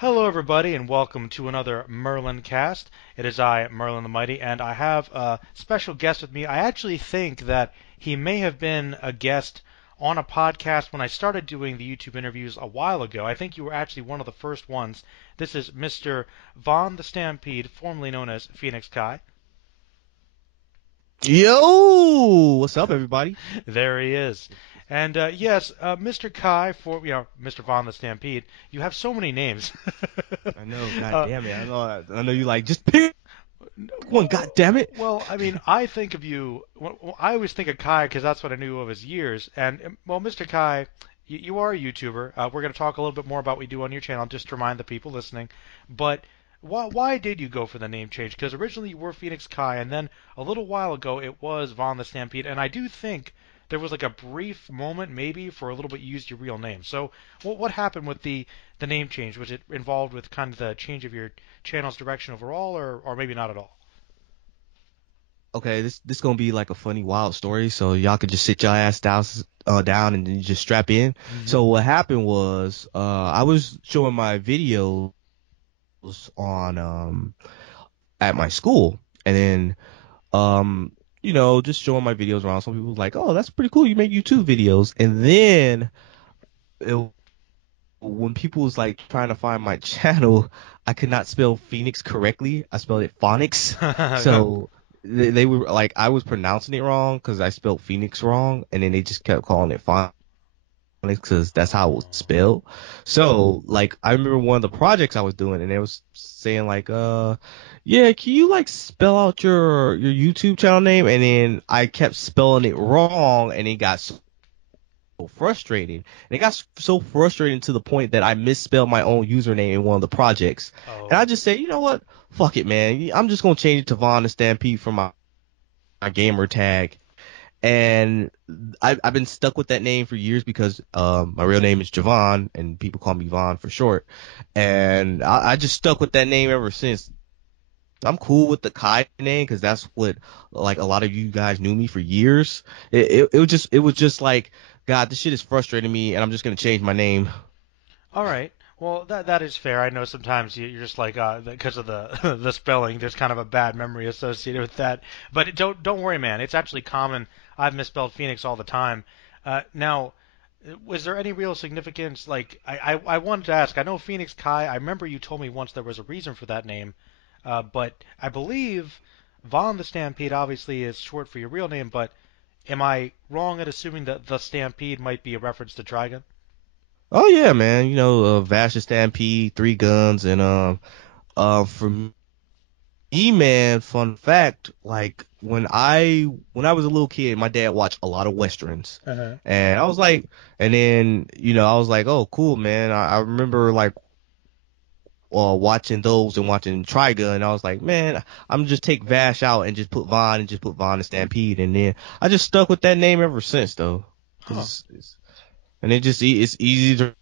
Hello, everybody, and welcome to another MerlinCast. It is I, Merlin the Mighty, and I have a special guest with me. I actually think that he may have been a guest on a podcast when I started doing the YouTube interviews a while ago. I think you were actually one of the first ones. This is Mr. Vaughn the Stampede, formerly known as Phoenix Kai. Yo, what's up, everybody? There he is. And yes, Mr. Kai, Mr. Vaughn the Stampede, you have so many names. I know, god uh, damn it. I know you like just pick one, god damn it. Well, I mean, I think of you. Well, I always think of Kai because that's what I knew of his years. And well, Mr. Kai, you are a YouTuber. We're going to talk a little bit more about what you do on your channel, just to remind the people listening. But why did you go for the name change? Because originally you were Phoenix Kai, and then a little while ago it was Vaughn the Stampede. And I do think there was like a brief moment, maybe for a little bit, you used your real name. So what happened with the name change? Was it involved with kind of the change of your channel's direction overall, or maybe not at all? Okay, this gonna be like a funny, wild story, so y'all could just sit your ass down and then just strap in. Hmm. So what happened was, I was showing my videos on at my school, and then just showing my videos around. Some people was like, "Oh, that's pretty cool. You make YouTube videos," and then it when people was like trying to find my channel, I could not spell Phoenix correctly. I spelled it Phonics. So they were like, I was pronouncing it wrong because I spelled Phoenix wrong, and then they just kept calling it Phonics because that's how it was spelled. So like, I remember one of the projects I was doing, and they was saying like, yeah, can you like spell out your YouTube channel name? And then I kept spelling it wrong, and it got so frustrating. And it got so frustrating to the point that I misspelled my own username in one of the projects. And I Oh. just said, you know what? Fuck it, man. I'm just gonna change it to Vaughn the Stampede for my gamer tag. And I've been stuck with that name for years because my real name is Javon and people call me Vaughn for short. And I just stuck with that name ever since. I'm cool with the Kai name because that's what like a lot of you guys knew me for years. It was just like, God, this shit is frustrating me, and I'm just gonna change my name. All right. Well, that is fair. I know sometimes you're just like because of the the spelling, there's kind of a bad memory associated with that. But don't worry, man. It's actually common. I've misspelled Phoenix all the time. Now, was there any real significance? Like, I wanted to ask. I know Phoenix Kai. I remember you told me once there was a reason for that name. But I believe Von the Stampede obviously is short for your real name. But am I wrong in assuming that the Stampede might be a reference to Trigun? Oh yeah, man. Vash the Stampede, Three Guns, and for me, man, fun fact, like when I was a little kid, my dad watched a lot of westerns, Uh-huh. and I was like, and then I was like, oh, cool, man. I remember like watching those and watching Trigun, and I was like, man, I'm just take Vash out and just put Vaughn and just put Vaughn and Stampede, and then I just stuck with that name ever since, though, Huh. because and it's easy to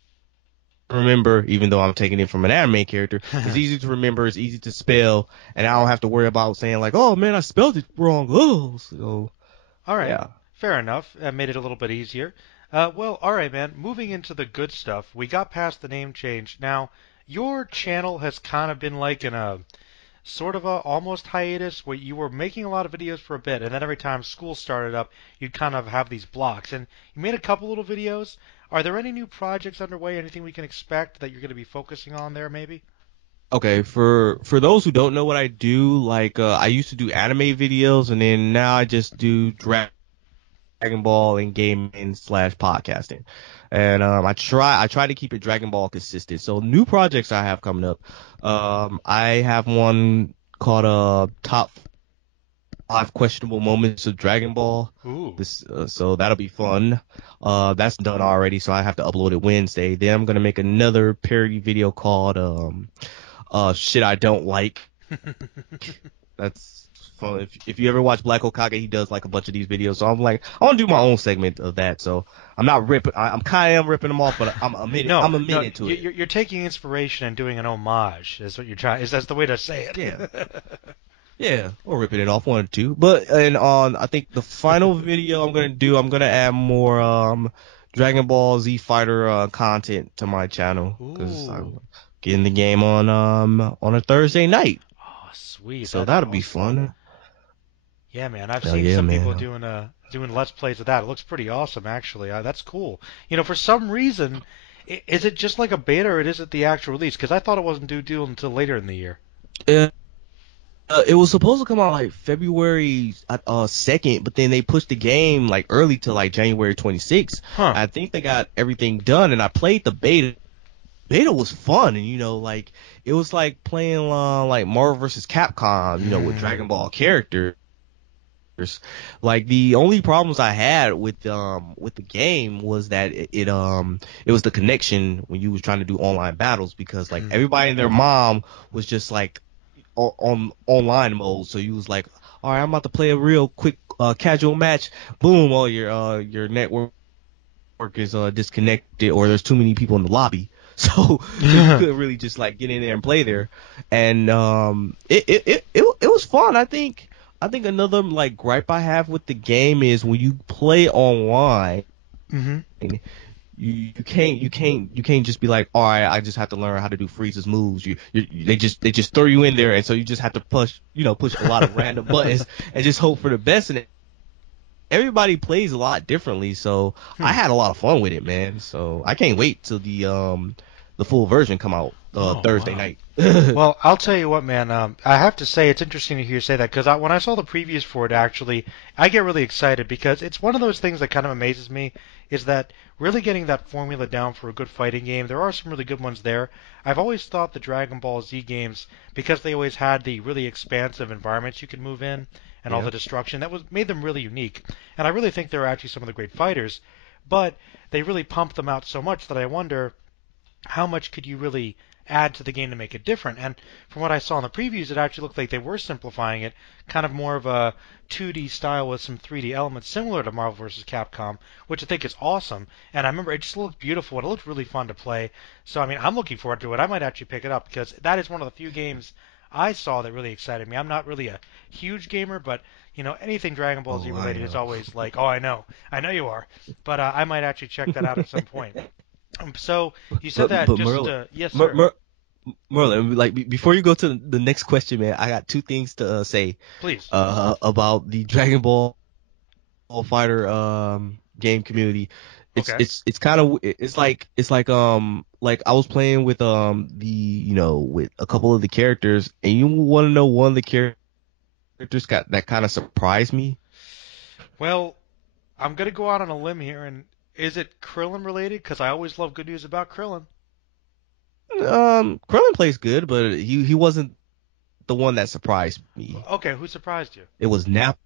remember, even though I'm taking it from an anime character. It's easy to remember, it's easy to spell, and I don't have to worry about saying like, oh man, I spelled it wrong. Oh, so All right, yeah. fair enough. That made it a little bit easier. Well, all right, man. Moving into the good stuff, we got past the name change. Now, your channel has kind of been like in a sort of a almost hiatus where you were making a lot of videos for a bit, and then every time school started up, you'd kind of have these blocks. And you made a couple little videos. Are there any new projects underway? Anything we can expect that you're going to be focusing on there, maybe? Okay, for those who don't know what I do, like I used to do anime videos, and then now I just do Dragon Ball and gaming slash podcasting. And I try to keep it Dragon Ball consistent. So new projects I have coming up. I have one called Top 5 Questionable Moments of Dragon Ball. Ooh. So that'll be fun. That's done already, so I have to upload it Wednesday. Then I'm gonna make another parody video called Shit I Don't Like. That's fun. If you ever watch Black Okage, he does like a bunch of these videos. So I'm like, I want to do my own segment of that. So I'm not ripping. I'm kind of ripping them off, but I'm admitting. No, I'm no, admitting to it. you're taking inspiration and doing an homage. Is what you're trying. Is that's the way to say Yeah, it? yeah, or ripping it off one or two. But and on, I think the final video I'm gonna add more Dragon Ball Z Fighter content to my channel because Ooh. getting the game on a Thursday night. Oh, sweet. So That's that'll be awesome. fun. Yeah, man. I've Hell seen yeah, some people man. doing let's plays of that. It looks pretty awesome, actually. That's cool. For some reason, is it just like a beta or is it the actual release? Because I thought it wasn't due until later in the year. Uh, it was supposed to come out like February 2nd, but then they pushed the game like early to like January 26th. Huh. I think they got everything done, and I played the beta. Beta was fun, and like it was like playing like Marvel vs. Capcom, with Dragon Ball characters. Like the only problems I had with the game was that it was the connection when you was trying to do online battles, because like everybody and their mom was just like on online mode. So you was like, all right, I'm about to play a real quick casual match. Boom, all your network is disconnected, or there's too many people in the lobby. So you couldn't really just like get in there and play there. And it was fun. I think another like gripe I have with the game is when you play online, Mm-hmm. you can't just be like, all right, I just have to learn how to do Frieza's moves. They just throw you in there, and so you just have to push a lot of random buttons and just hope for the best. And everybody plays a lot differently, so I had a lot of fun with it, man. So I can't wait till the full version come out Oh, Thursday wow. night. Well, I'll tell you what, man. I have to say it's interesting to hear you say that because when I saw the previews for it, actually, I get really excited because it's one of those things that kind of amazes me is that really getting that formula down for a good fighting game. There are some really good ones there. I've always thought the Dragon Ball Z games, because they always had the really expansive environments you could move in and all Yeah. the destruction, that was made them really unique. And I really think they're actually some of the great fighters, but they really pumped them out so much that I wonder how much could you really add to the game to make it different? And from what I saw in the previews, it actually looked like they were simplifying it, kind of more of a 2D style with some 3D elements similar to Marvel vs. Capcom, which I think is awesome. And I remember it just looked beautiful and it looked really fun to play. So I mean, I'm looking forward to it. I might actually pick it up because that is one of the few games I saw that really excited me. I'm not really a huge gamer, but anything Dragon Ball Z Oh, I related is know. always like, oh, I know you are, but I might actually check that out at some point. So you said But that but just Merlin, yes, Mer, sir. Mer, Merlin, like before you go to the next question, man, I got two things to say Please. about the Dragon Ball Fighter game community. It's Okay. it's it's kind of it's like I was playing with with a couple of the characters, and you want to know one of the characters got that kind of surprised me. Well, I'm gonna go out on a limb here, and is it Krillin related? Because I always love good news about Krillin. Krillin plays good, but he wasn't the one that surprised me. Okay, who surprised you? It was Nap.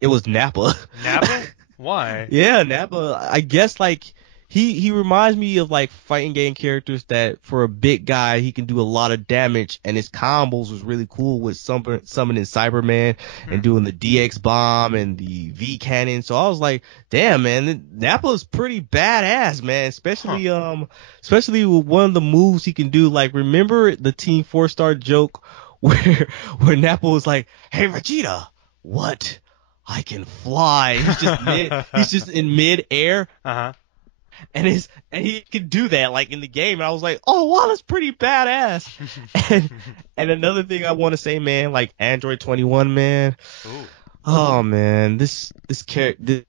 It was Nappa. Nappa? Why? Yeah, Nappa. I guess like he reminds me of like fighting game characters that for a big guy he can do a lot of damage, and his combos was really cool with summoning Cyberman Hmm. and doing the DX bomb and the V cannon. So I was like, damn man, Nappa's pretty badass, man. Huh. Especially with one of the moves he can do. Like remember the Team 4-star joke where Nappa was like, "Hey Vegeta, what? I can fly." He's just in mid air, Uh-huh. and he can do that like in the game. And I was like, oh wow, that's pretty badass. And and another thing I want to say, man, like Android 21, man. Ooh. Oh man, this character.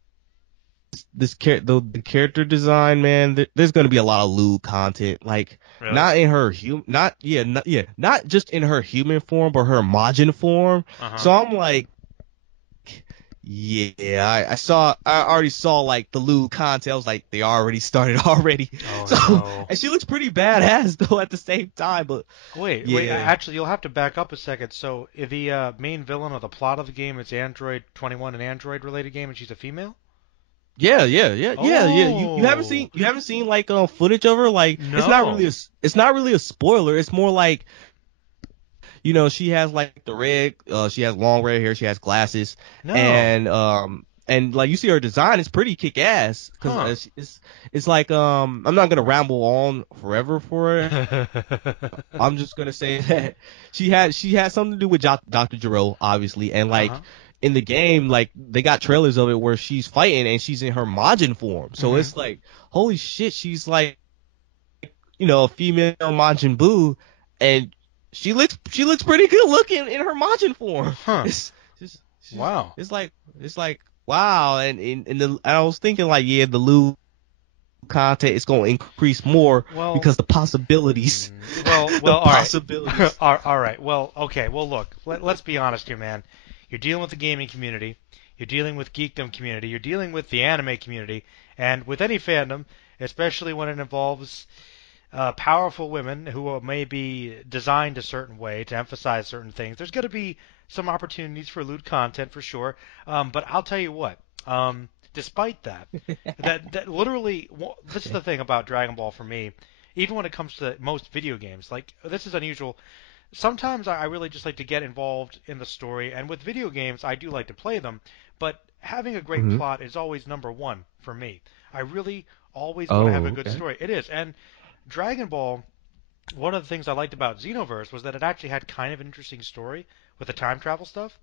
The character design, man. There's gonna be a lot of lewd content, like Really? not in her not just in her human form, but her Majin form. Uh-huh. So I'm like, yeah, I already saw like the lewd content. I was like, they already started already. Oh So, no. and she looks pretty badass though at the same time. But Wait. yeah, Actually, you'll have to back up a second. So, the main villain of the plot of the game is Android 21, an Android-related game, and she's a female? yeah. You haven't Oh. seen like footage of her. Like No. it's not really a spoiler. It's more like, she has like she has long red hair, she has glasses, No. and like you see her design is pretty kick ass because Huh. it's like I'm not gonna ramble on forever for it. I'm just gonna say that she had something to do with Dr. Gero, obviously, and like Uh-huh. in the game, like they got trailers of it where she's fighting and she's in her Majin form, so Hmm. it's like holy shit, she's like a female Majin Buu. and she looks pretty good looking in her Majin form. Huh. It's just Wow. it's like wow, and I was thinking like, yeah, the Lu content is going to increase more Well, because the possibilities, the all right. possibilities. All right. Well, okay. Well, look. Let's be honest here, man. You're dealing with the gaming community. You're dealing with geekdom community. You're dealing with the anime community, and with any fandom, especially when it involves powerful women who may be designed a certain way to emphasize certain things. There's going to be some opportunities for lewd content for sure. But I'll tell you what. Despite that, that literally, this is the thing about Dragon Ball for me. Even when it comes to most video games, like this is unusual. Sometimes I really just like to get involved in the story, and with video games, I do like to play them. But having a great Hmm. plot is always number one for me. I really always want to have a Oh, good okay. story. It is, and Dragon Ball, one of the things I liked about Xenoverse was that it actually had kind of an interesting story with the time travel stuff.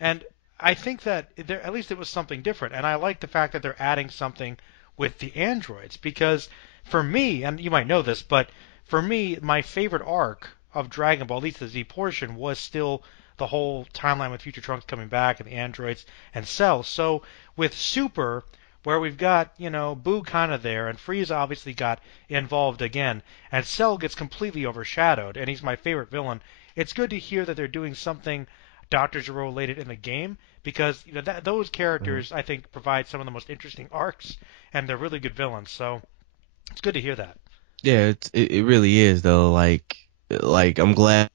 And I think that there, at least it was something different. And I like the fact that they're adding something with the androids because for me, and you might know this, but for me, my favorite arc of Dragon Ball, at least the Z portion, was still the whole timeline with Future Trunks coming back and the androids and Cell. So with Super, where we've got, Boo kind of there, and Frieza obviously got involved again, and Cell gets completely overshadowed, and he's my favorite villain. It's good to hear that they're doing something Dr. Gero related in the game because those Mhm. characters I think provide some of the most interesting arcs, and they're really good villains. So it's good to hear that. Yeah, it really is though. Like I'm glad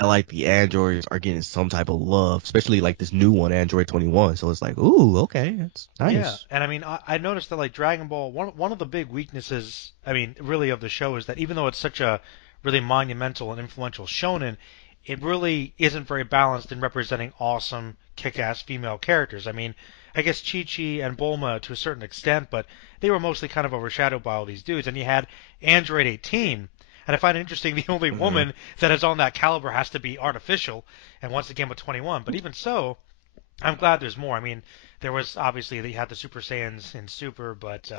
like the androids are getting some type of love, especially like this new one, Android 21. So it's like, ooh, okay, that's Yeah, nice. and I mean, I noticed that like Dragon Ball, one of the big weaknesses, I mean, really of the show is that even though it's such a really monumental and influential shonen, it really isn't very balanced in representing awesome, kick-ass female characters. I mean, I guess Chi-Chi and Bulma to a certain extent, but they were mostly kind of overshadowed by all these dudes. And you had Android 18, and I find it interesting the only Hmm. woman that is on that caliber has to be artificial, and once again with 21. But even so, I'm glad there's more. I mean, there was obviously they had the Super Saiyans in Super, but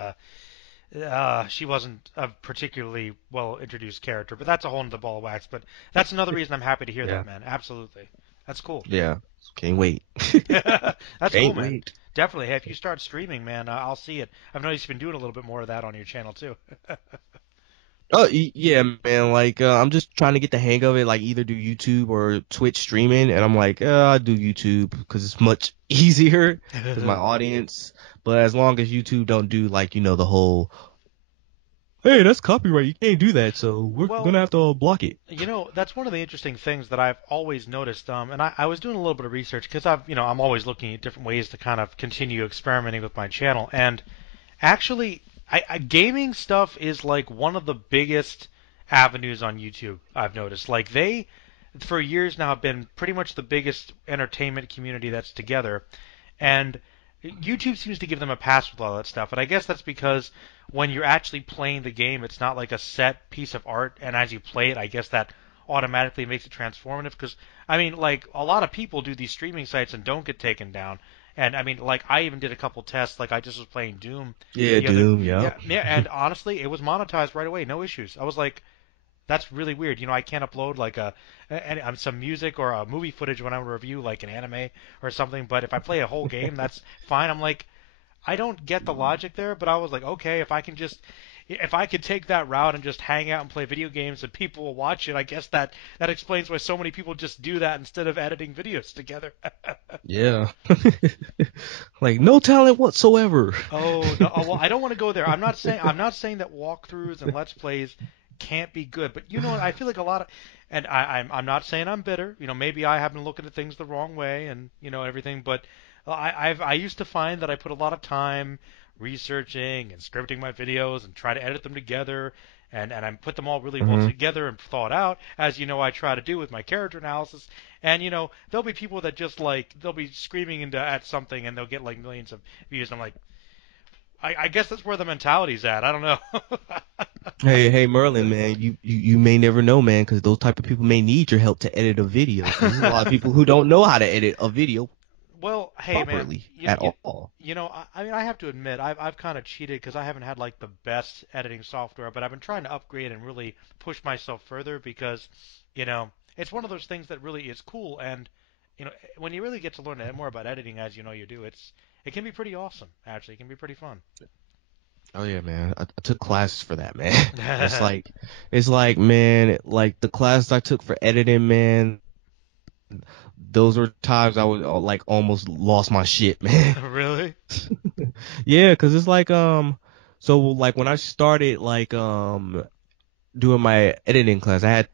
she wasn't a particularly well introduced character. But that's a whole nother ball of wax. But that's another reason I'm happy to hear Yeah, that, man. Absolutely, that's cool. yeah. Can't wait. That's cool, Can't man. wait. Definitely. Hey, if you start streaming, man, I'll see it. I've noticed you've been doing a little bit more of that on your channel too. Oh yeah, man. Like I'm just trying to get the hang of it. Like either do YouTube or Twitch streaming, and I'm like, I do YouTube because it's much easier because my audience. But as long as YouTube don't do like the whole, hey, that's copyright. You can't do that. So we're Well, gonna have to block it. that's one of the interesting things that I've always noticed. And I was doing a little bit of research because I'm always looking at different ways to kind of continue experimenting with my channel. And actually, gaming stuff is like one of the biggest avenues on YouTube. I've noticed. Like they, for years now, have been pretty much the biggest entertainment community that's together, and YouTube seems to give them a pass with all that stuff. And I guess that's because when you're actually playing the game, it's not like a set piece of art, and as you play it, I guess that automatically makes it transformative. Because I mean, like a lot of people do these streaming sites and don't get taken down. And I mean, like I even did a couple tests. Like I just was playing Doom Yeah, the other, Doom. Yep. yeah, yeah. And honestly, it was monetized right away, no issues. I was like, that's really weird. I can't upload like some music or a movie footage when I review like an anime or something. But if I play a whole game, that's fine. I'm like, I don't get the logic there, but I was like, okay, if I could take that route and just hang out and play video games and people will watch it, I guess that explains why so many people just do that instead of editing videos together. Yeah. Like no talent whatsoever. Oh no! Oh, well, I don't want to go there. I'm not saying that walkthroughs and let's plays can't be good, but you know what? I feel like a lot of, and I'm not saying I'm bitter. Maybe I have been looking at things the wrong way and everything, but I used to find that I put a lot of time researching and scripting my videos and try to edit them together. And I put them all really well Hmm. together and thought out, as I try to do with my character analysis. And there'll be people that just like they'll be screaming at something and they'll get like millions of views. I'm like, I guess that's where the mentality's at. I don't know. Hey, Merlin, man, you may never know, man, because those type of people may need your help to edit a video. 'Cause there's a lot of people who don't know how to edit a video. Well, hey man, properly at all. I mean, I have to admit, I've kind of cheated because I haven't had like the best editing software, but I've been trying to upgrade and really push myself further because, it's one of those things that really is cool, and when you really get to learn more about editing as you do, it can be pretty awesome. Actually, it can be pretty fun. Oh yeah, man. I took classes for that, man. It's like, man, like the classes I took for editing, man. Those were times I was like almost lost my shit, man. Really? Yeah, 'cause it's like so like when I started like doing my editing class, I had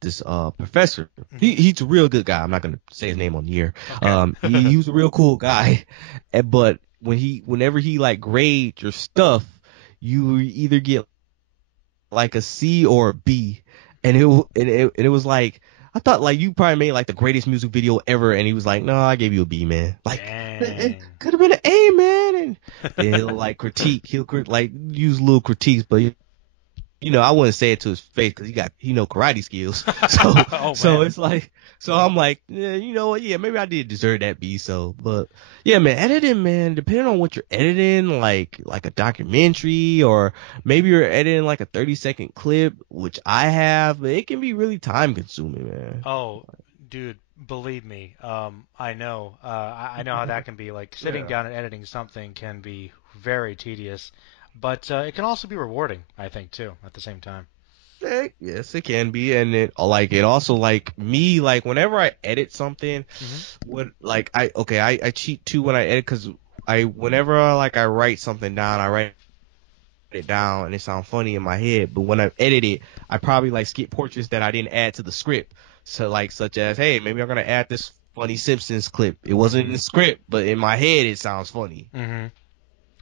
this professor. He's a real good guy. I'm not gonna say his name on the air. Okay. He was a real cool guy. But whenever he like grade your stuff, you either get like a C or a B, and it was like I thought like you probably made like the greatest music video ever, and he was like, no, I gave you a B, man. Like it Dang. could have been an A, man. And then he'll like like use little critiques, but I wouldn't say it to his face because he know karate skills. So Oh so man. it's like I'm like, yeah, you know what? Yeah, maybe I did deserve that B. So, but yeah, man, editing, man, depending on what you're editing, like a documentary or maybe you're editing like a 30-second clip, which I have, it can be really time consuming, man. Oh, dude, believe me, I know. I know how that can be. Like sitting Yeah. down and editing something can be very tedious, but it can also be rewarding, I think, too, at the same time. Yes, it can be, and it also like me like whenever I edit something, Hmm. I cheat too when I edit because whenever like I write something down, I write it down and it sounds funny in my head, but when I edit it, I probably like skip portions that I didn't add to the script. So like such as, hey, maybe I'm gonna add this funny Simpsons clip. It wasn't in Hmm. the script, but in my head it sounds funny. Hmm.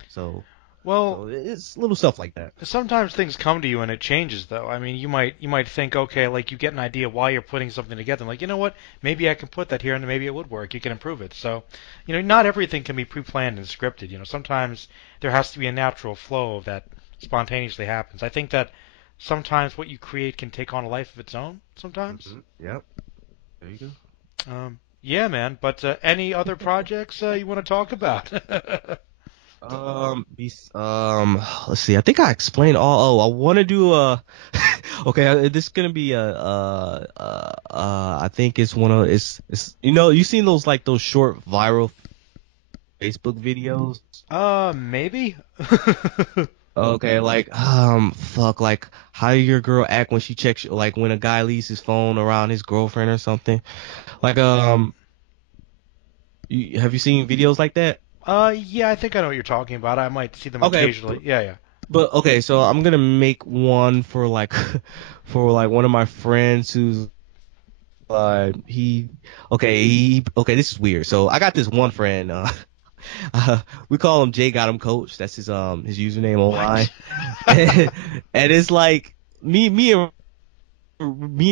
So Well, so it's little stuff like that. sometimes things come to you and it changes, though. I mean, you might think, okay, like you get an idea why you're putting something together. Like, you know what? Maybe I can put that here, and maybe it would work. You can improve it. So, not everything can be pre-planned and scripted. Sometimes there has to be a natural flow that spontaneously happens. I think that sometimes what you create can take on a life of its own. Sometimes. Yep. There you go. Yeah, man. But any other projects you want to talk about? Let's see. I think I explained all. Oh, I want to do a. Okay, this is gonna be I think it's one of it's you seen those like those short viral Facebook videos. Maybe. Okay, like fuck, like how your girl act when she checks like when a guy leaves his phone around his girlfriend or something. Like have you seen videos like that? Yeah, I think I know what you're talking about. I might see them Okay, occasionally. Yeah, yeah. but okay, so I'm gonna make one for like for like one of my friends who's okay, this is weird. So I got this one friend, we call him Jay Got Him Coach. That's his username online. What? And it's like me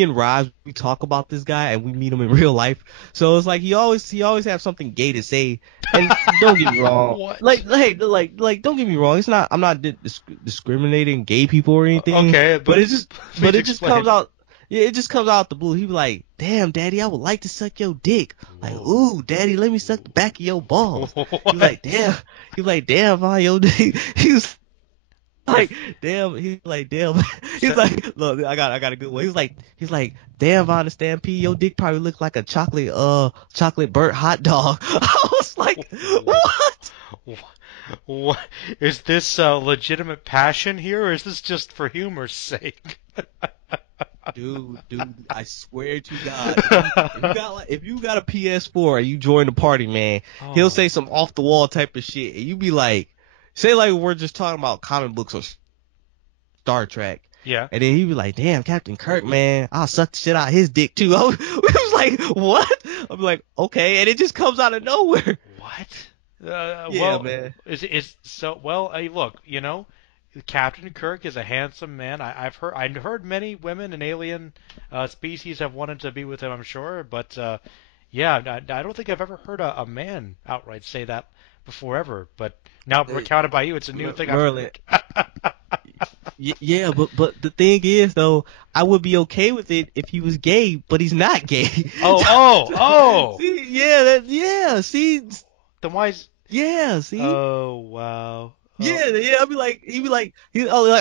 and Roz, we talk about this guy and we meet him in real life. So it's like he always have something gay to say. And don't get me wrong, What? like don't get me wrong. I'm not discriminating gay people or anything. Okay, But it just please comes explain. out. Yeah, it just comes out the blue. He be like, "Damn, daddy, I would like to suck your dick." Like, Whoa. "Ooh, daddy, let me suck the back of your balls." He What? like, "Damn." He like, "Damn, man, your dick." He was like, damn, he's like, damn. He's So- like, look, I got a good one. He's like, damn, Von the Stampede, your dick probably look like a chocolate burnt hot dog. I was like, what? What is this legitimate passion here, or is this just for humor's sake? Dude, I swear to God, if you got a PS4 and you join the party, man, he'll Oh, say some off the wall type of shit, and you be like, say like we're just talking about comic books or Star Trek. yeah. And then he'd be like, damn, Captain Kirk, man, I'll suck the shit out of his dick too. I was like, what? I'm like, okay. And it just comes out of nowhere. What? Yeah, Well, man. is so well. Hey, look, Captain Kirk is a handsome man. I've heard many women and alien species have wanted to be with him. I'm sure, but yeah, I don't think I've ever heard a man outright say that before ever. But now recounted by you, it's a new thing I've Merlin, heard. Yeah, but the thing is though, I would be okay with it if he was gay, but he's not gay. Oh. See, yeah, see, Then why is? yeah, see. Oh, wow. Oh. Yeah, like,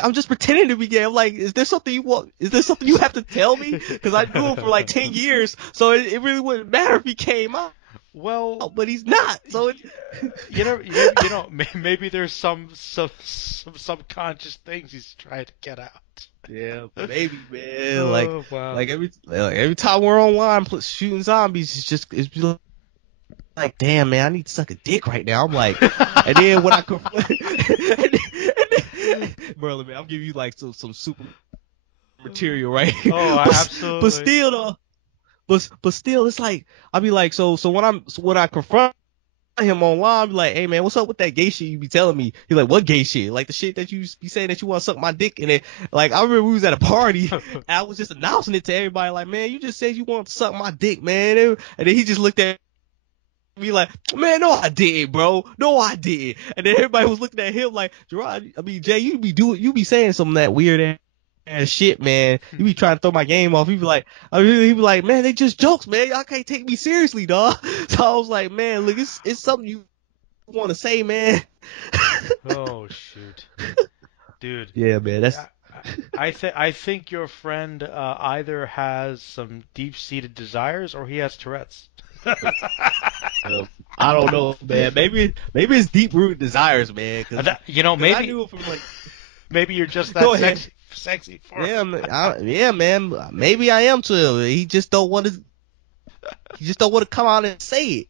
I'm just pretending to be gay. I'm like, is there something you want? Is there something you have to tell me? Because I knew him for like 10 years, so it really wouldn't matter if he came out, Well, but he's not. So maybe there's some subconscious things he's trying to get out. yeah, maybe, man. Oh, wow. Like every time we're online shooting zombies, it's just like, damn, man, I need to suck a dick right now. I'm like, and then when I Merlin, man, I'm giving you like some super material, right? Oh, absolutely. But still, though, but still, it's like I'll be like, so when I confront him online, I'll be like, hey man, what's up with that gay shit you be telling me? He's like, what gay shit? Like the shit that you be saying that you want to suck my dick, and then like I remember we was at a party, and I was just announcing it to everybody, like, man, you just said you want to suck my dick, man, and then he just looked at me like, man, no, I didn't, bro. No, I didn't. And then everybody was looking at him like, Gerard, I mean, Jay, you be saying some of that weird ass shit, man. You be trying to throw my game off. He be like, man, they just jokes, man. Y'all can't take me seriously, dog. So I was like, man, look, it's something you want to say, man. Oh, shoot. Dude. Yeah, man, that's. I think your friend either has some deep-seated desires or he has Tourette's. I don't know, man. Maybe it's deep-rooted desires, man. Maybe I knew it from like. Maybe you're just that sexy for him. Yeah, man. Maybe I am too. He just don't want to come out and say it.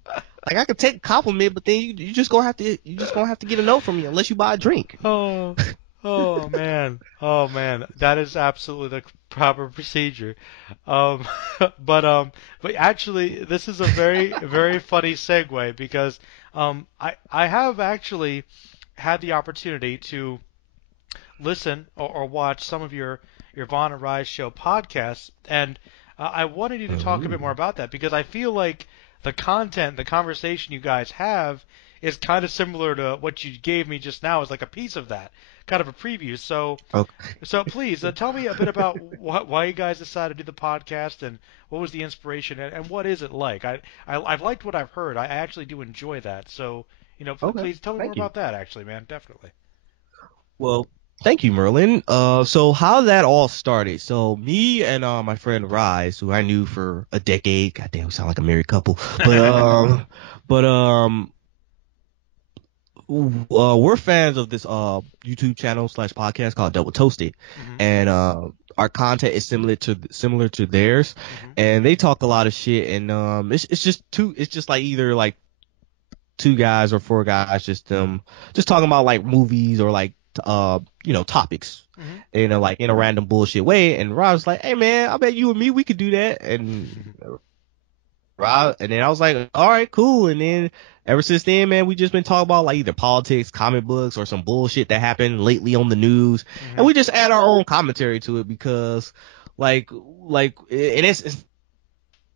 Like I could take a compliment, but then you just gonna have to get a no from me unless you buy a drink. Oh man, that is absolutely the proper procedure. But actually, this is a very very funny segue because I have actually had the opportunity to listen or watch some of your Vaughn and Rise show podcasts, and I wanted you to talk a bit more about that because I feel like the content, the conversation you guys have is kind of similar to what you gave me just now as like a piece of that, kind of a preview. So, So please tell me a bit about why you guys decided to do the podcast and what was the inspiration and what is it like? I've liked what I've heard. I actually do enjoy that. So, please tell me more about that. Actually, man, definitely. Well, thank you, Merlin. So how that all started. So me and my friend Rise, who I knew for a decade. Goddamn, we sound like a married couple. But we're fans of this YouTube channel / podcast called Double Toasted, and our content is similar to theirs, and they talk a lot of shit, and it's just like either like two guys or four guys just talking about like movies or like topics, like in a random bullshit way. And Rob was like, hey man, I bet you and me we could do that. And then I was like, all right, cool. And then ever since then, man, we just been talking about like either politics, comic books, or some bullshit that happened lately on the news, and we just add our own commentary to it because and it's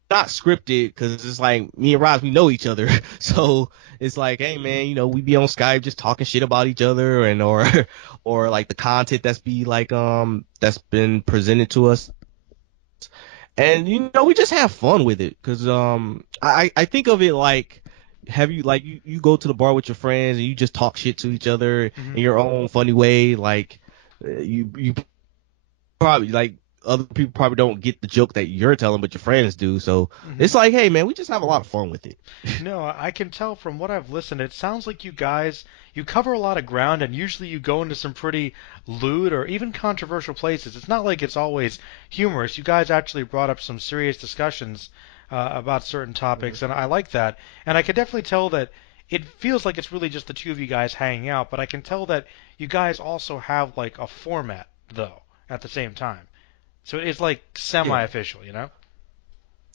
not scripted because it's like me and Rob, we know each other, so it's like, hey man, we be on Skype just talking shit about each other, and or like the content that's been presented to us, and we just have fun with it because I think of it like, have you like you go to the bar with your friends and you just talk shit to each other in your own funny way, like you probably like other people probably don't get the joke that you're telling, but your friends do. So it's like, hey man, we just have a lot of fun with it. No, I can tell from what I've listened, it sounds like you guys, you cover a lot of ground, and usually you go into some pretty lewd or even controversial places. It's not like it's always humorous. You guys actually brought up some serious discussions about certain topics, and I like that. And I can definitely tell that it feels like it's really just the two of you guys hanging out, but I can tell that you guys also have like a format, though, at the same time. So it's like semi-official,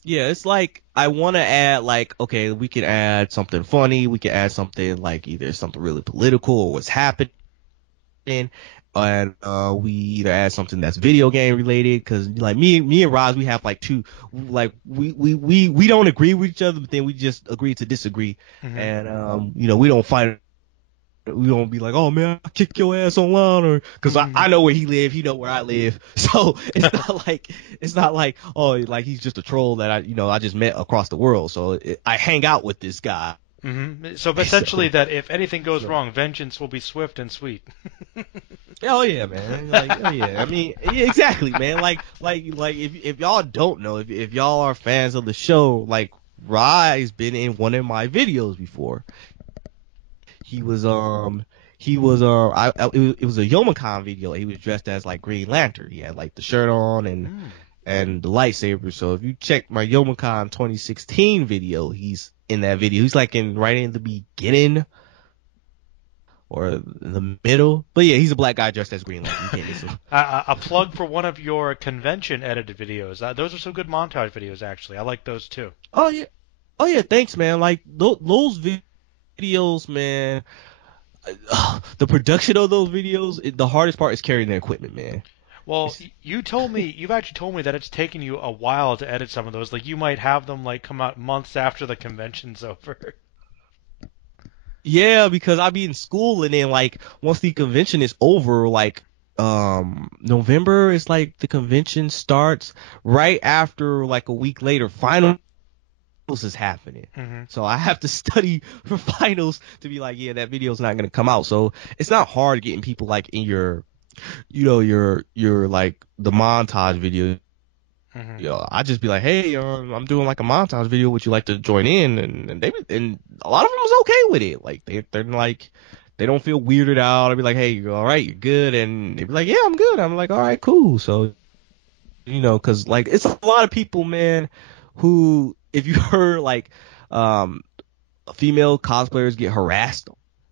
Yeah, it's like I want to add like, okay, we can add something funny, we can add something like either something really political or what's happening, and we either add something that's video game related because like me and Roz, we have like two, like we don't agree with each other, but then we just agree to disagree, and we don't fight we don't be like, oh man, I kick your ass online, or because I know where he live, he know where I live, so it's not like oh like he's just a troll that I just met across the world, so I hang out with this guy. So essentially, that if anything goes wrong, vengeance will be swift and sweet. Oh yeah, man. Like, oh yeah. I mean, yeah, exactly, man. Like if y'all don't know, if y'all are fans of the show, like Rye's been in one of my videos before. It was a Yomicon video. He was dressed as like Green Lantern. He had like the shirt on and the lightsaber. So if you check my Yomicon 2016 video, he's in that video. He's like right in the beginning or in the middle. But yeah, he's a black guy dressed as Green Lantern. You can't miss him. A plug for one of your convention edited videos. Those are some good montage videos, actually. I like those too. Oh yeah. Thanks, man. Like those videos, man. The production of those videos, the hardest part is carrying the equipment, man. Well, you've actually told me that it's taken you a while to edit some of those. Like you might have them like come out months after the convention's over. Yeah, because I be in school and then like once the convention is over, like November is like the convention starts. Right after like a week later, finals is happening. So I have to study for finals to be like, yeah, that video's not gonna come out. So it's not hard getting people like in your like the montage video. I just be like, hey, I'm doing like a montage video. Would you like to join in? And a lot of them was okay with it. Like they're like, they don't feel weirded out. I'd be like, hey, you're all right, you're good, and they'd be like, yeah, I'm good. I'm like, all right, cool. So because like it's a lot of people, man, who if you heard like female cosplayers get harassed.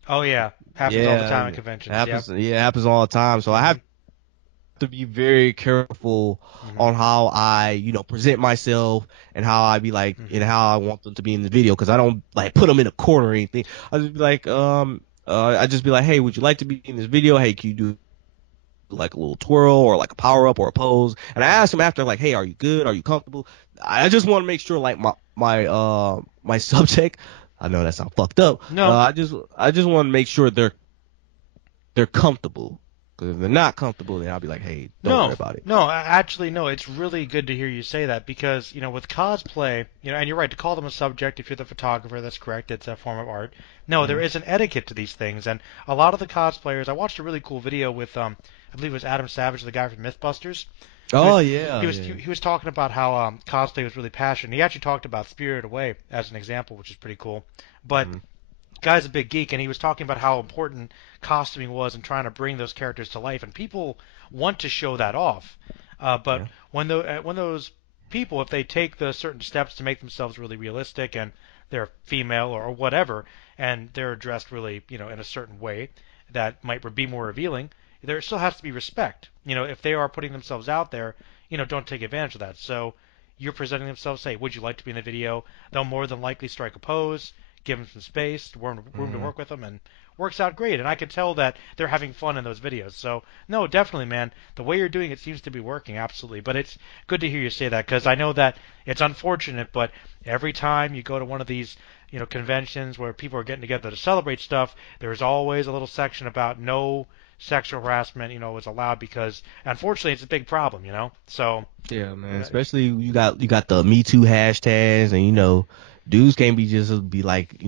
Oh yeah, happens all the time at conventions. It happens all the time. So I have to be very careful on how I, present myself and how I be like, and how I want them to be in the video. Cause I don't like put them in a corner or anything. I just be like, I just be like, hey, would you like to be in this video? Hey, can you do like a little twirl or like a power up or a pose? And I asked them after like, hey, are you good? Are you comfortable? I just want to make sure like my subject, I know that sounds fucked up. No, I just want to make sure they're comfortable. Because if they're not comfortable, then I'll be like, hey, don't worry about it. No, actually, no. It's really good to hear you say that because, with cosplay, and you're right, to call them a subject, if you're the photographer, that's correct. It's a form of art. No, there is an etiquette to these things. And a lot of the cosplayers, I watched a really cool video with, I believe it was Adam Savage, the guy from Mythbusters. He was talking about how cosplay was really passionate. He actually talked about Spirited Away as an example, which is pretty cool. But guy's a big geek, and he was talking about how important costuming was and trying to bring those characters to life. And people want to show that off. But when those people, if they take the certain steps to make themselves really realistic, and they're female or whatever, and they're dressed really, in a certain way that might be more revealing, there still has to be respect. If they are putting themselves out there, don't take advantage of that. So you're presenting themselves, say, would you like to be in the video? They'll more than likely strike a pose, give them some space, room to work with them, and works out great. And I can tell that they're having fun in those videos. So, no, definitely, man. The way you're doing it seems to be working, absolutely. But it's good to hear you say that because I know that it's unfortunate, but every time you go to one of these conventions where people are getting together to celebrate stuff, there's always a little section about no sexual harassment, is allowed because unfortunately it's a big problem, So yeah, man. Especially you got the Me Too hashtags, and dudes can't be like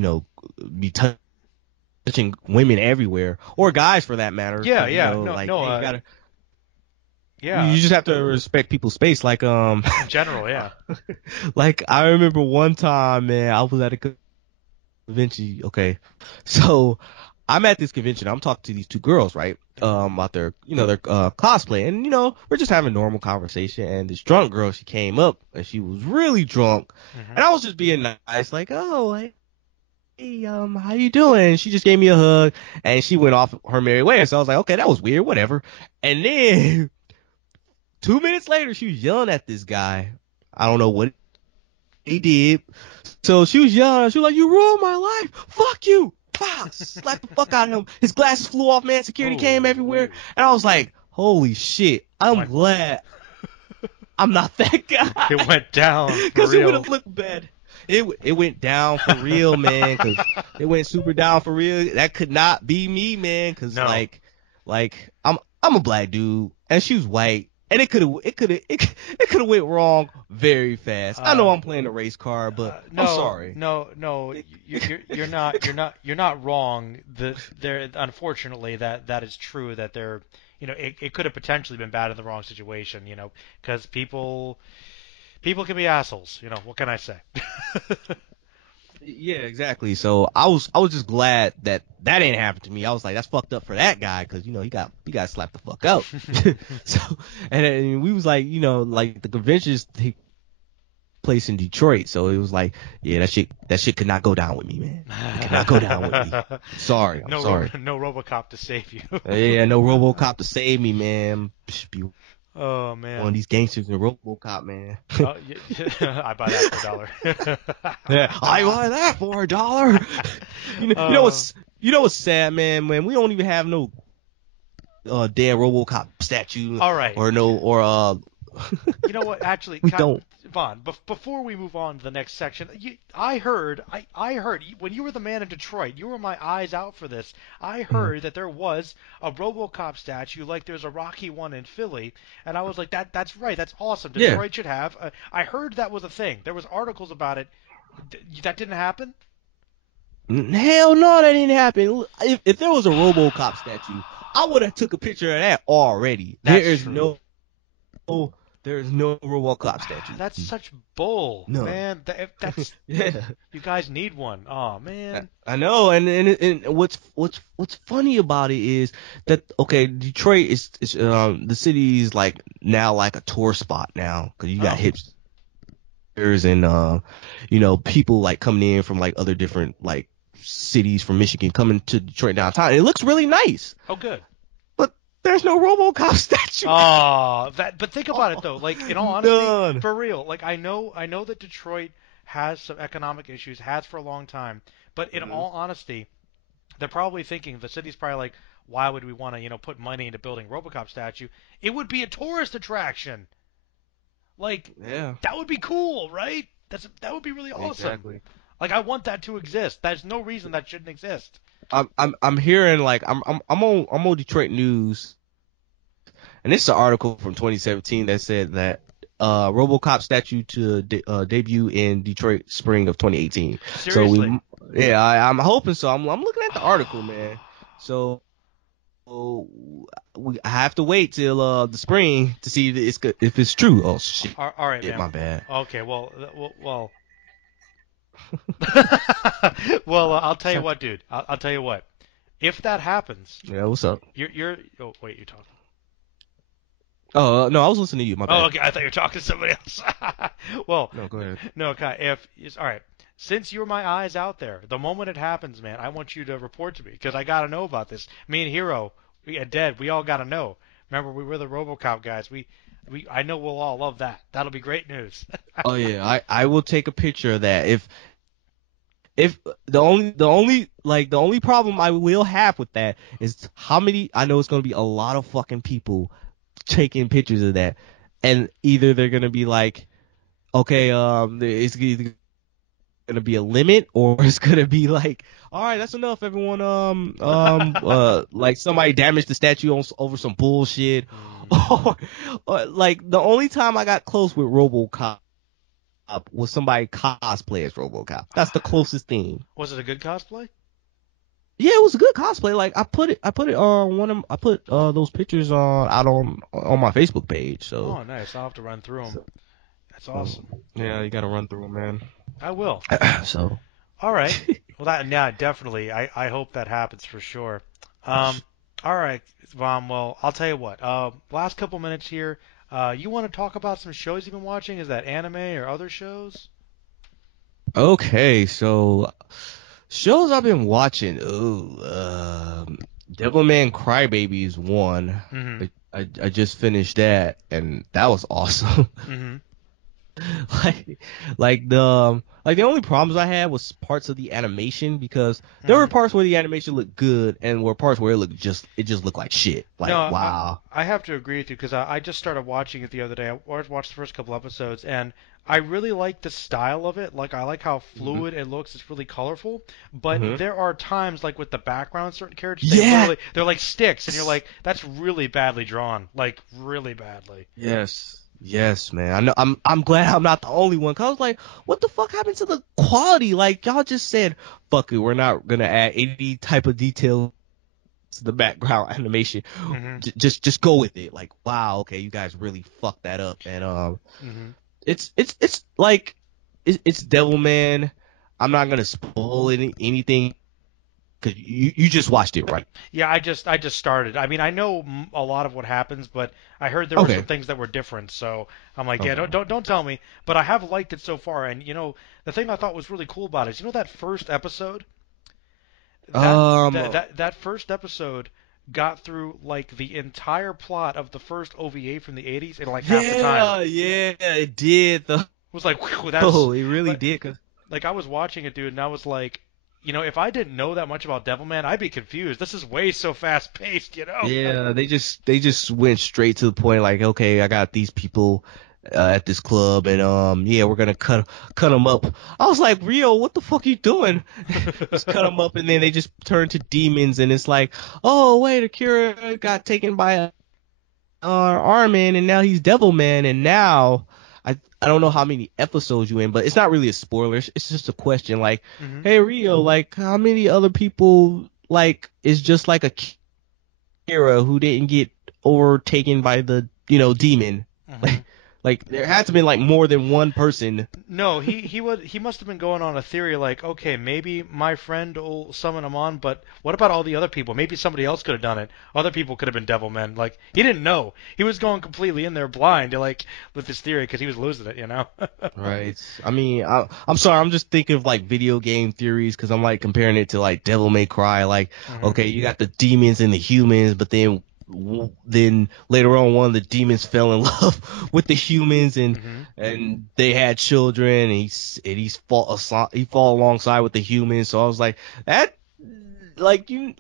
be touching women everywhere or guys for that matter. Yeah. You just have to respect people's space, like in general, yeah. Like I remember one time, man, I was at a convention. Okay, so I'm at this convention. I'm talking to these two girls, right? Out there, they're cosplay, and we're just having a normal conversation. And this drunk girl, she came up, and she was really drunk, and I was just being nice, like, oh, hey, how you doing? And she just gave me a hug, and she went off her merry way. And so I was like, okay, that was weird, whatever. And then 2 minutes later, she was yelling at this guy. I don't know what he did. So she was yelling. She was like, you ruined my life. Fuck you. Bah! Slapped the fuck out of him. His glasses flew off, man. Security came everywhere. And I was like, holy shit. I'm glad I'm not that guy. It went down. Because it would have looked bad. it went down for real, man. Cause it went super down for real. That could not be me, man. Cause No. like I'm a black dude and she was white. And it could have went wrong very fast. I know I'm playing a race car, but I'm sorry. No, you're not wrong. Unfortunately, that is true. That there, it could have potentially been bad in the wrong situation. Because people can be assholes. What can I say? Yeah, exactly. So I was just glad that didn't happen to me. I was like, that's fucked up for that guy because he got slapped the fuck out. So and we was like, like the conventions take place in Detroit, so it was like, yeah, that shit could not go down with me, man. It could not go down with me. I'm sorry. No Robocop to save you. Yeah, no Robocop to save me, man. Oh man, one of these gangsters in Robocop, man. Oh, I buy that for $1. Yeah, I buy that for $1. You know what's sad, man? When we don't even have no damn Robocop statue. All right. Or You know what? Actually, we don't. Vaughn, before we move on to the next section, I heard when you were the man in Detroit, you were my eyes out for this. I heard that there was a RoboCop statue, like there's a Rocky one in Philly, and I was like, that's right, that's awesome. Detroit should have. I heard that was a thing. There was articles about it. That didn't happen. Hell no, that didn't happen. If there was a RoboCop statue, I would have took a picture of that already. There's no RoboCop statue. That's such bull, no. Man. That's yeah. You guys need one. Oh man. I know, and what's funny about it is that Detroit is the city is like now like a tour spot now because you got hipsters and people like coming in from like other different like cities from Michigan coming to Detroit downtown. And it looks really nice. Oh, good. There's no RoboCop statue. Oh, but think about it though. Like in all honesty, for real. Like I know that Detroit has some economic issues, has for a long time. But in all honesty, they're probably thinking the city's probably like, why would we want to put money into building RoboCop statue? It would be a tourist attraction. Like that would be cool, right? That would be really awesome. Exactly. Like I want that to exist. There's no reason that shouldn't exist. I'm hearing like I'm on Detroit news, and this is an article from 2017 that said that RoboCop statue to debut in Detroit spring of 2018. Seriously? So I'm hoping so. I'm looking at the article, man. So I have to wait till the spring to see if it's true. Oh shit! All right, man. My bad. Okay, well. Well, I'll tell you what, dude. I'll tell you what. If that happens, what's up? You're. Oh wait, you're talking. Oh no, I was listening to you. My bad. Oh, okay. I thought you were talking to somebody else. Well, no, go ahead. No, okay. All right. Since you're my eyes out there, the moment it happens, man, I want you to report to me because I gotta know about this. Me and Hero, we all gotta know. Remember, we were the RoboCop guys. I know we'll all love that. That'll be great news. Oh yeah, I will take a picture of that. If the only problem I will have with that is how many. I know it's gonna be a lot of fucking people taking pictures of that, and either they're gonna be like, okay, it's either gonna be a limit, or it's gonna be like, all right, that's enough, everyone. Like somebody damaged the statue over some bullshit, or like the only time I got close with RoboCop was somebody cosplay as RoboCop. That's the closest thing. Was it a good cosplay? Yeah, it was a good cosplay. Like I put those pictures out on my Facebook page. So. Oh, nice. I'll have to run through them. That's awesome. Yeah, you got to run through them, man. I will. So. All right. Well, definitely. I hope that happens for sure. All right, Vom. Well, I'll tell you what. Last couple minutes here. You want to talk about some shows you've been watching? Is that anime or other shows? Okay, so shows I've been watching. Devilman Crybabies 1. Mm-hmm. I just finished that, and that was awesome. Mm-hmm. like like the only problems I had was parts of the animation because there were Hmm. parts where the animation looked good and were parts where it just looked like shit. No, Like wow. I have to agree with you because I just started watching it the other day. I watched the first couple episodes, and I really like the style of it. Like, I like how Hmm. fluid it looks. It's really colorful. But Hmm. there are times, like with the background, certain characters, Yes. they're like sticks, and you're like, that's really badly drawn. Like, really badly. Yes. Yes, man. I know. I'm glad I'm not the only one. 'Cause I was like, what the fuck happened to the quality? Like y'all just said, fuck it, we're not gonna add any type of detail to the background animation. Hmm. Just go with it. Like, wow, okay, you guys really fucked that up. And Hmm. it's like it's Devilman. I'm not gonna spoil anything because you just watched it, right? Yeah, I just started. I mean, I know a lot of what happens, but I heard there were some Okay. things that were different. So I'm like, yeah, Okay. don't tell me. But I have liked it so far. And the thing I thought was really cool about it is, that first episode, that Um. that first episode got through like the entire plot of the first OVA from the 80s in like half the time. Yeah. Yeah. It did. Though. It was like, whew, that's Oh, it really like did. 'Cause like I was watching it, dude, and I was like, if I didn't know that much about Devilman, I'd be confused. This is way so fast paced. yeah, they just went straight to the point. Like, okay, I got these people at this club, and yeah, we're gonna cut them up. I was like, Rio, what the fuck are you doing? Just cut them up, and then they just turn to demons, and it's like, oh wait, Akira got taken by Armin, and now he's Devilman, and now I don't know how many episodes you in, but it's not really a spoiler. It's just a question, like, Hmm. hey Rio, like how many other people like is just like Akira who didn't get overtaken by the demon? Hmm. Like there had to be like more than one person. No, he must have been going on a theory like, okay, maybe my friend will summon him on, but what about all the other people? Maybe somebody else could have done it. Other people could have been Devilmen. Like, he didn't know. He was going completely in there blind, like with this theory because he was losing it. Right. I mean, I'm sorry. I'm just thinking of like video game theories because I'm like comparing it to like Devil May Cry. Like, Hmm. okay, you got the demons and the humans, but then later on, one of the demons fell in love with the humans Hmm. and they had children, and he fall alongside with the humans. So I was like, that. Like you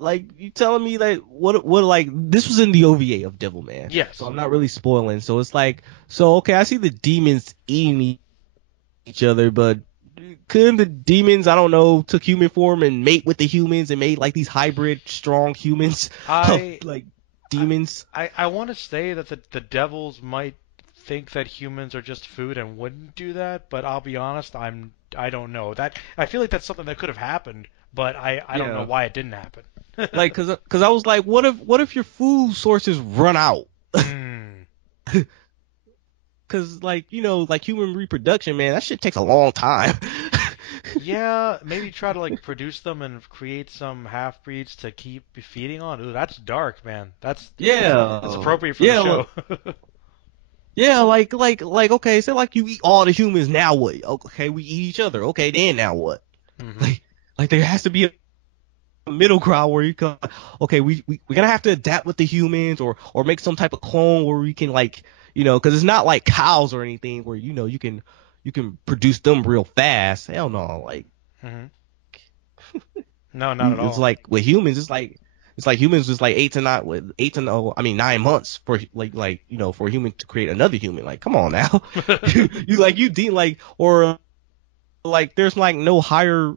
telling me that what like this was in the OVA of Devilman, so Yes. I'm not really spoiling. So it's like, so okay, I see the demons eating each other, but couldn't the demons, I don't know, took human form and mate with the humans and made like these hybrid strong humans of I like I demons? I want to say that the devils might think that humans are just food and wouldn't do that, but I'll be honest, I don't know. I feel like that's something that could have happened, but I don't know Yeah. why it didn't happen. Like, cause I was like, what if your food sources run out? Hmm. Cause like, like human reproduction, man, that shit takes a long time. Yeah, maybe try to like produce them and create some half breeds to keep feeding on. Ooh, that's dark, man. That's Yeah. appropriate for the Yeah. show. Yeah, like, okay, so like you eat all the humans, now what? Okay, we eat each other. Okay, then now what? Hmm. Like there has to be a middle ground where you can, okay, we're gonna have to adapt with the humans or make some type of clone where we can like, because it's not like cows or anything where you can produce them real fast. Hell no, like Hmm. No, not at it's all. like with humans, it's like humans is like 8 to 9 with 8 to I mean 9 months for like for a human to create another human. Like, come on now, you deem like, or like there's like no higher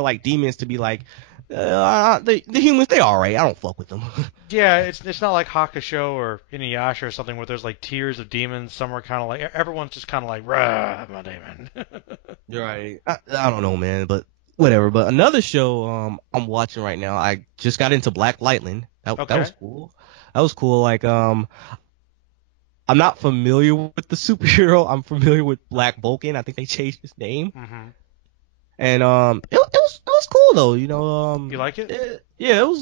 like demons to be like, the humans, they all right. I don't fuck with them. Yeah, it's not like Hakusho or Inuyasha or something where there's like tiers of demons. Some are kind of like everyone's just kind of like, rah, I'm a demon. You're right. I don't know, man, but whatever. But another show I'm watching right now. I just got into Black Lightning. That was Okay. cool. That was cool. Like I'm not familiar with the superhero. I'm familiar with Black Vulcan. I think they changed his name. Hmm. And it was cool though. You like it? Yeah,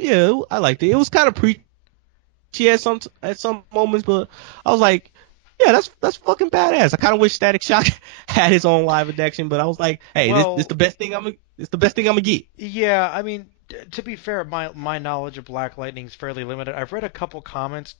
yeah, I liked it. It was kind of preachy at some moments, but I was like, yeah, that's fucking badass. I kind of wish Static Shock had his own live action, but I was like, hey, this Well, the best thing I'm gonna get. yeah. I mean, To be fair, my knowledge of Black Lightning is fairly limited. I've read a couple comics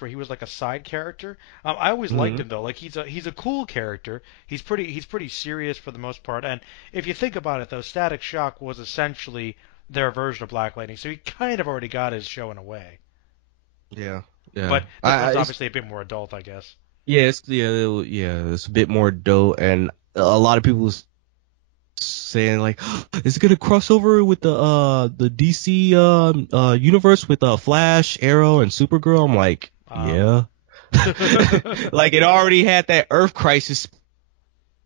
where he was like a side character. I always liked Hmm. him though. Like he's a cool character. He's pretty serious for the most part. And if you think about it though, Static Shock was essentially their version of Black Lightning, so he kind of already got his show in a way. Yeah, yeah. But this one's It's obviously a bit more adult, I guess. yeah, it's a bit more dope, and a lot of people was saying like, is it gonna cross over with the DC universe with Flash, Arrow, and Supergirl? I'm like, Um, yeah. Like it already had that Earth Crisis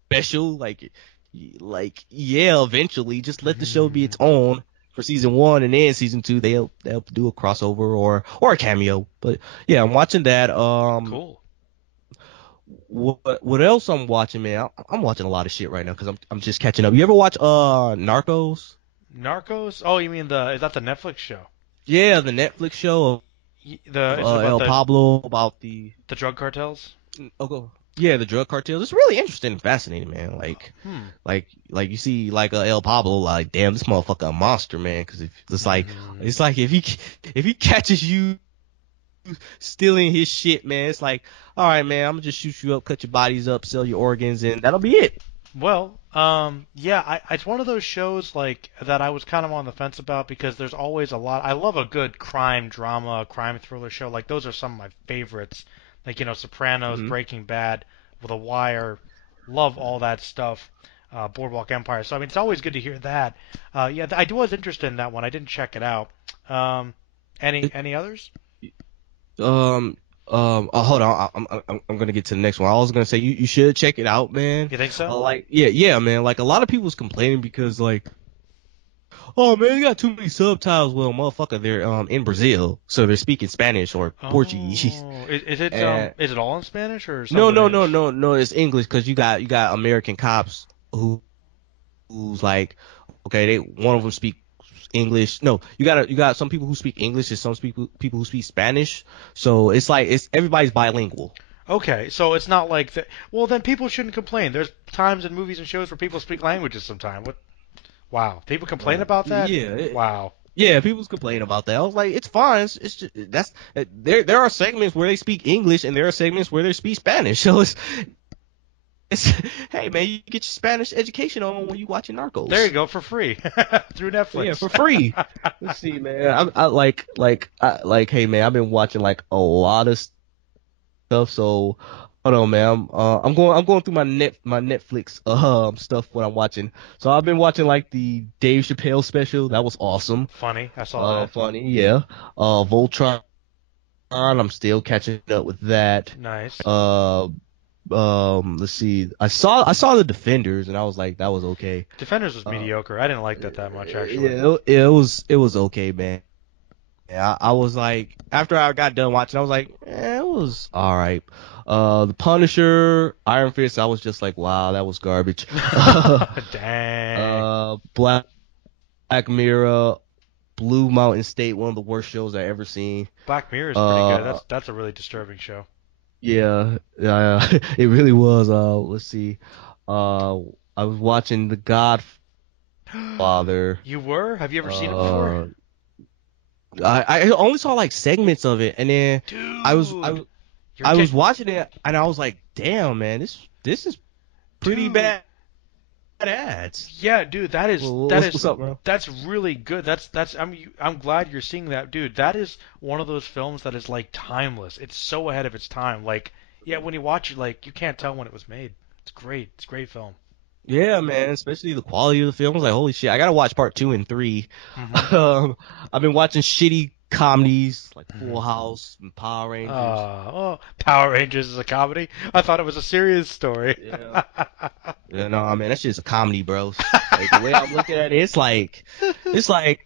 special. Like yeah, eventually, just let the show be its own for season one, and then season two they'll do a crossover or a cameo. But yeah, I'm watching that. cool. What else I'm watching, man? I'm watching a lot of shit right now because I'm just catching up. You ever watch Narcos? Narcos? Oh, you mean the is that the Netflix show? Yeah, the Netflix show The of is it about El Pablo about the the drug cartels? yeah, the drug cartels. It's really interesting and fascinating, man. Hmm. Like you see like El Pablo, like damn, this motherfucker a monster, man. Because Mm. it's like if he catches you stealing his shit, man, it's like, all right, man, I'm gonna just shoot you up, cut your bodies up, sell your organs, and that'll be it. Well, yeah, it's one of those shows like that I was kind of on the fence about because there's always a lot. I love a good crime drama, crime thriller show. Like those are some of my favorites. Like Sopranos, Hmm. Breaking Bad, The Wire. Love all that stuff. Boardwalk Empire. So I mean, it's always good to hear that. Yeah, I was interested in that one. I didn't check it out. Um, any others? Hold on. I'm gonna get to the next one. I was gonna say you should check it out, man. You think so? Yeah, man. Like a lot of people's complaining because like, oh man, you got too many subtitles. Well, motherfucker, they're in Brazil, so they're speaking Spanish or Portuguese. Oh, is it And is it all in Spanish or some no, of it in no, no, English? no, no. It's English because you got American cops who's like, okay, they one of them speak English. No, you got some people who speak English and some people who speak Spanish. So it's like it's everybody's bilingual. Okay, so it's not like that. Well, then people shouldn't complain. There's times in movies and shows where people speak languages sometimes. What? Wow, people complain about that? Yeah, Wow. yeah. People's complaining about that. I was like, it's fine. It's just that's there are segments where they speak English and there are segments where they speak Spanish. So it's hey man, you get your Spanish education on when you watching There you Narcos. go for free through Yeah, Netflix. for free. Let's see, man. Hey man, I've been watching like a lot of stuff. So hold on, man. I'm going through my Netflix stuff what I'm watching. So I've been watching like the Dave Chappelle special. That was awesome. Funny, I saw that. Funny, yeah. Voltron. I'm still catching up with that. Nice. Uh, let's see. I saw the Defenders and I was like, that was okay. Defenders was Uh, mediocre. I didn't like that much actually. yeah, it was okay, man. Yeah, I was like, after I got done watching, I was like, it was all right. The Punisher, Iron Fist, I was just like, wow, that was garbage. Dang. Black Mirror, Blue Mountain State, one of the worst shows I ever seen. Black Mirror is pretty good. Uh, That's a really disturbing show. yeah, it really was. Let's see. Uh, I was watching The Godfather. You were? Have you ever seen it before? Uh, I only saw like segments of it, and then I was Dude, I, you're I was getting, watching it, and I was like, damn, man, this is pretty dude. bad ads. Yeah, dude, What's up, bro? that's really good. I'm glad you're seeing that, dude. That is one of those films that is like timeless. It's so ahead of its time. Like, yeah, when you watch it, like you can't tell when it was made. It's great. It's a great film. Yeah, man, especially the quality of the film. I was like, holy shit, I gotta watch part 2 and 3. Hmm. I've been watching shitty comedies like Hmm. Full House and Power Rangers. Oh, Power Rangers is a comedy. I thought it was a serious story. Yeah. Yeah, no, man, that shit's a comedy, bro. Like the way I'm looking at it, it's like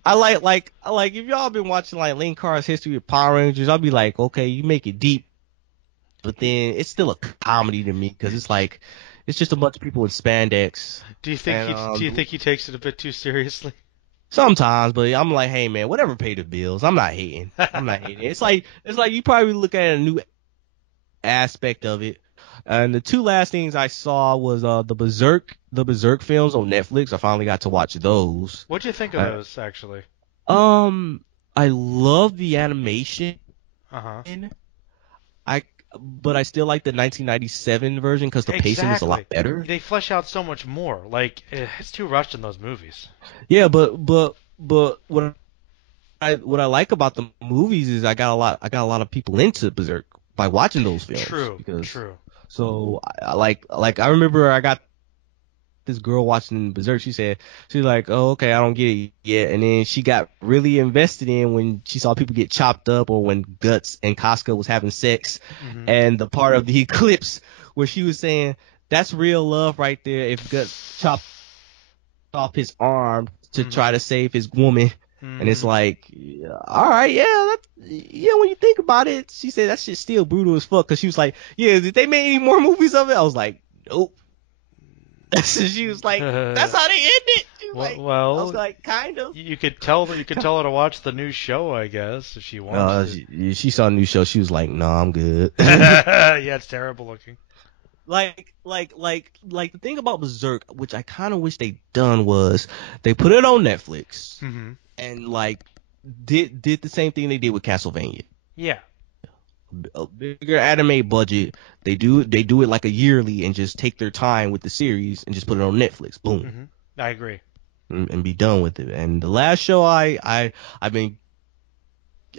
I like if y'all been watching like Link Carr's history of Power Rangers, I'll be like, okay, you make it deep, but then it's still a comedy to me because it's like it's just a bunch of people in spandex, and Do you think he takes it a bit too seriously? sometimes, but I'm like, hey man, whatever pay the bills. I'm not hating. I'm not hating. It's like you probably look at a new aspect of it. And the two last things I saw was the Berserk films on Netflix. I finally got to watch those. What'd you think of Uh, those, actually? I love the animation. Uh-huh. I but I still like the 1997 version because the pacing is a lot Exactly. better. They flesh out so much more. Like it's too rushed in those movies. Yeah, but what I like about the movies is I got a lot of people into Berserk by watching those films True, because true. so like I remember I got this girl watching Berserk. She's like, oh, okay, I don't get it yet. And then she got really invested in when she saw people get chopped up or when Guts and Casca was having sex. Hmm. And the part of the eclipse where she was saying, that's real love right there. If Guts chopped off his arm to Hmm. try to save his woman. And it's Hmm. like, yeah, all right, yeah, when you think about it, she said that shit's still brutal as fuck. Cause she was like, yeah, did they make any more movies of it? I was like, nope. She was like, "That's how they ended." She was Well, like, I was well, like, kind of. you could tell her to watch the new show, I guess, if she wants to. She saw a new show. She was like, "No, I'm good." Yeah, it's terrible looking. Like the thing about Berserk, which I kind of wish they done was they put it on Netflix Hmm. and like did the same thing they did with Castlevania. Yeah. A bigger anime budget. They do it like a yearly and just take their time with the series and just put it on Netflix. Boom. Hmm. I agree. And be done with it. And the last show I've been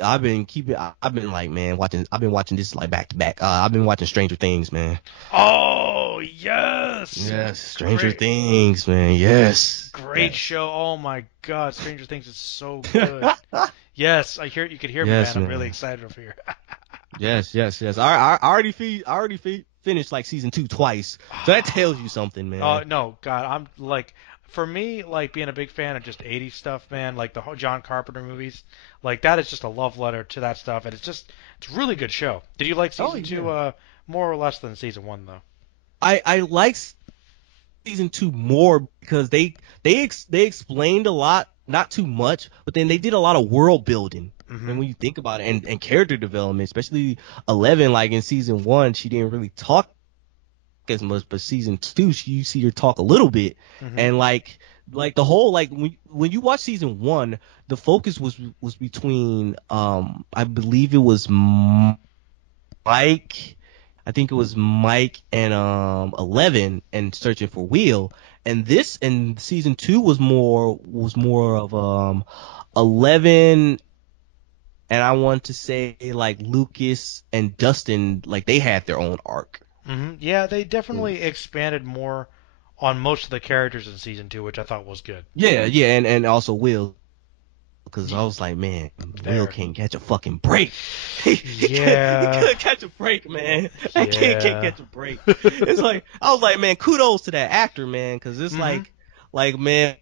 I've been like, man, I've been watching this like back to back. I've been watching Stranger Things, man. Oh, yes. Yes, Stranger Great. Things, man. Yes. Great Yes. show. Oh my God, Stranger Things is so good. Yes, I hear you could hear me, Yes, man. I'm really man. excited over here. Yes. I already finished like season 2 twice. So that tells you something, Oh man. no, God, I'm like, for me, like being a big fan of just 80s stuff, man, like the whole John Carpenter movies, like that is just a love letter to that stuff, and it's a really good show. Did you like Oh season two, yeah. more or less than season one though? I like season 2 more because they explained a lot, not too much, but then they did a lot of world building. Mm-hmm. And when you think about it, and character development, especially 11, like in season 1, she didn't really talk as much, but season 2, you see her talk a little bit. Mm-hmm. And like the whole like when you watch season 1, the focus was between I believe it was Mike. I think it was Mike and 11 and searching for Will. And this and season 2 was more of 11 and I want to say like Lucas and Dustin, like they had their own arc. Mm-hmm. Yeah, they definitely expanded more on most of the characters in season two, which I thought was good. Yeah, and also Will, because I was like, man, Will There. can't catch a fucking break. He Yeah. couldn't catch a break, man. That kid can't Yeah. catch a break. It's like I was like, man, kudos to that actor, man, because it's Mm-hmm. like man,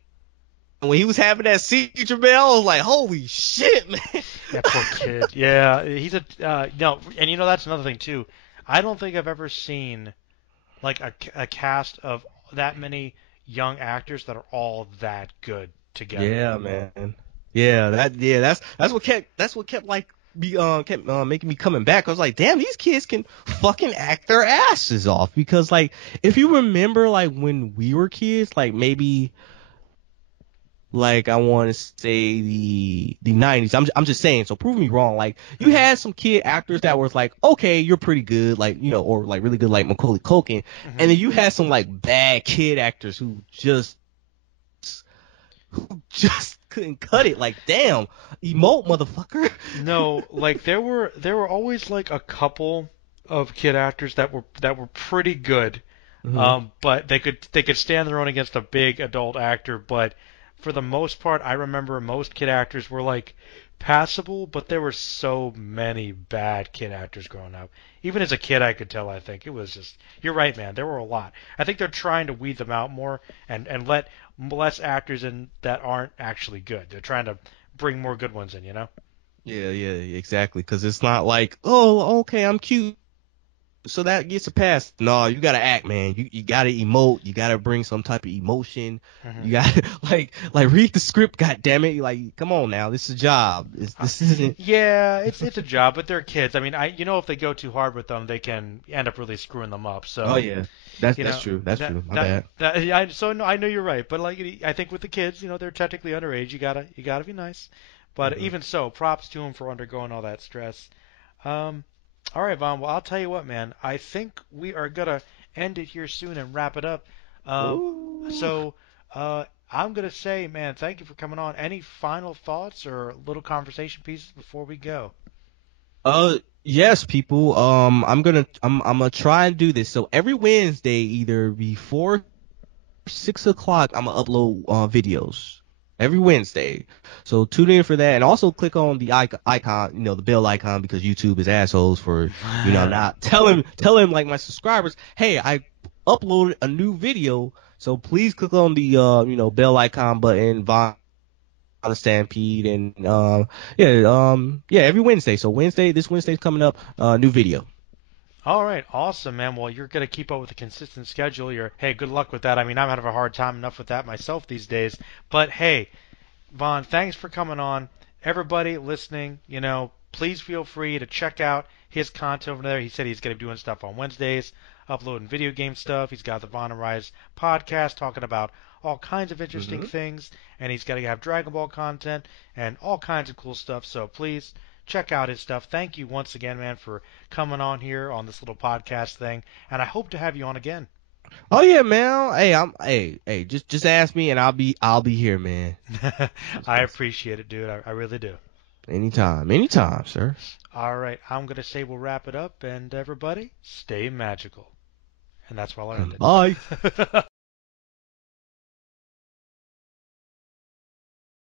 when he was having that seizure, man, I was like, holy shit, man. That poor kid. Yeah, he's a no, and you know that's another thing too. I don't think I've ever seen like a cast of that many young actors that are all that good together. Yeah, man. That's what kept like kept making me coming back. I was like, damn, these kids can fucking act their asses off because like if you remember like when we were kids, like maybe like I want to say the 90s. I'm just saying. So prove me wrong. Like you Hmm. had some kid actors that was like, okay, you're pretty good, like or like really good, like Macaulay Culkin, Hmm. and then you had some like bad kid actors who just couldn't cut it. Like, damn, emote, motherfucker. No, like there were always like a couple of kid actors that were pretty good. Hmm. But they could stand their own against a big adult actor, but for the most part, I remember most kid actors were like passable, but there were so many bad kid actors growing up. Even as a kid, I could tell. I think it was just you're right, man. There were a lot. I think they're trying to weed them out more and let less actors in that aren't actually good. They're trying to bring more good ones in, you know? Yeah, exactly. Because it's not like, oh, okay, I'm cute, so that gets a pass. No, you gotta act, man. You gotta emote. You gotta bring some type of emotion. Hmm. You gotta like read the script. God damn it! Like, come on now, this is a job. This isn't. Yeah, it's a job, but they're kids. I mean, if they go too hard with them, they can end up really screwing them up. Oh So yeah, That's You that's know true. That's that true. My that bad. that yeah, so no, I know you're right, but like I think with the kids, they're technically underage. You gotta be nice. But Hmm. even so, props to him for undergoing all that stress. Um, all right, Vaughn. Well, I'll tell you what, man. I think we are gonna end it here soon and wrap it up. Um, Ooh. so I'm gonna say, man, thank you for coming on. Any final thoughts or little conversation pieces before we go? Yes, people. I'm gonna try and do this. So every Wednesday, either before 6 o'clock, I'm gonna upload videos every Wednesday. So tune in for that, and also click on the icon, the bell icon, because YouTube is assholes for not telling like my subscribers, hey, I uploaded a new video. So please click on the bell icon button, on the Stampede, and yeah, every Wednesday. So this Wednesday's coming up, new video. All right, awesome, man. Well, you're gonna keep up with a consistent schedule. Hey, good luck with that. I mean, I'm having a hard time enough with that myself these days. But hey, Vaughn, thanks for coming on. Everybody listening, please feel free to check out his content over there. He said he's going to be doing stuff on Wednesdays, uploading video game stuff. He's got the Vaughn and Rise podcast talking about all kinds of interesting Hmm. things, and he's got to have Dragon Ball content and all kinds of cool stuff. So please check out his stuff. Thank you once again, man, for coming on here on this little podcast thing, and I hope to have you on again. Oh yeah, man. Hey, just ask me and I'll be here, man. Just I ask. appreciate it, dude. I really do. Anytime, sir. All right, I'm going to say we'll wrap it up, and everybody, stay magical. And that's where I'll end Bye. it.